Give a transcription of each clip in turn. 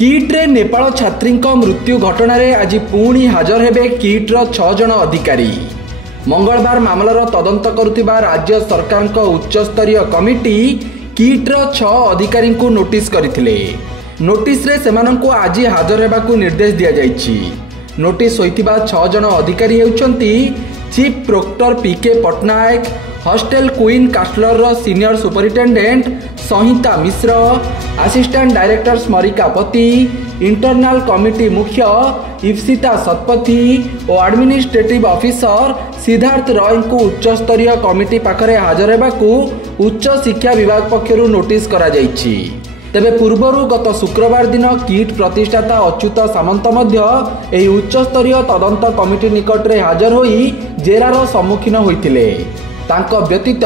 किट्रे नेपाल छात्री मृत्यु घटना आज पुणी हाजर हेबे किट्र 6 जन अधिकारी। मंगलवार मामलार तदंत करुथिबा राज्य सरकार उच्च स्तरीय कमिटी किट्र 6 अधिकारी को नोटिस करथिले। नोटिस रे सेमानंकु आज हाजर हेबाकू निर्देश दिया जायछि। नोटिस होइतिबा 6 जन अधिकारी हेउचंती chief proctor PK Patnaik, hostel क्वीन कास्टलर senior superintendent Sanhita Mishra, assistant director Smarika Pati, internal committee मुख्य इप्सिता सतपथी और एडमिनिस्ट्रेटिव ऑफिसर सिद्धार्थ रॉय को उच्च स्तरीय कमिटी पाखरे हाजर हेबाकू उच्च शिक्षा विभाग पक्षरु नोटिस करा जायछि। तेबे पूर्वरु गत शुक्रवार दिन किट प्रतिष्ठाता अच्युत सामंत मध्य एही उच्च स्तरीय तदंत कमिटी निकट रे हाजर होई जेरार सम्मुखीन होइतिले। तांको व्यतीत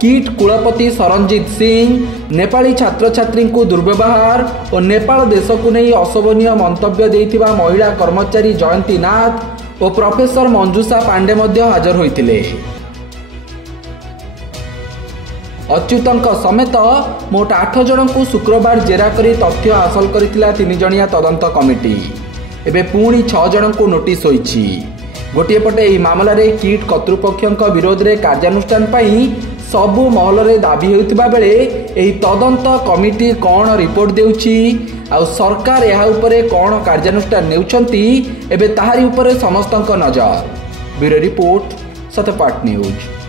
किट कुलपति सरंजीत सिंह, नेपाली छात्र छात्री को दुर्व्यवहार और नेपाल देश को नहीं अशोभनीय मंतव्य देइथिबा महिला कर्मचारी जयंती नाथ और प्रोफेसर मंजुषा पांडे मध्य हाजर होइतिले। अच्युतंक समेत मोट 8 जन को शुक्रवार जेरा करी तथ्य हासिल करथिला 3 जणिया तदंत कमिटी। एबे पुणी 6 जन को नोटिस होइछि। गोटे पटे यह मामला रे किट कर्तृपक्ष विरोध में कार्यानुष्ठान सबु महल रे दाबी होता बेले यही तदंत कमिटी कौन रिपोर्ट देउछि आ सरकार यह उपरे कौन कार्यानुष्ठान नेउछंती एबे ताहारी उपरे समस्तक नजर। Bureau report, Satyapath news.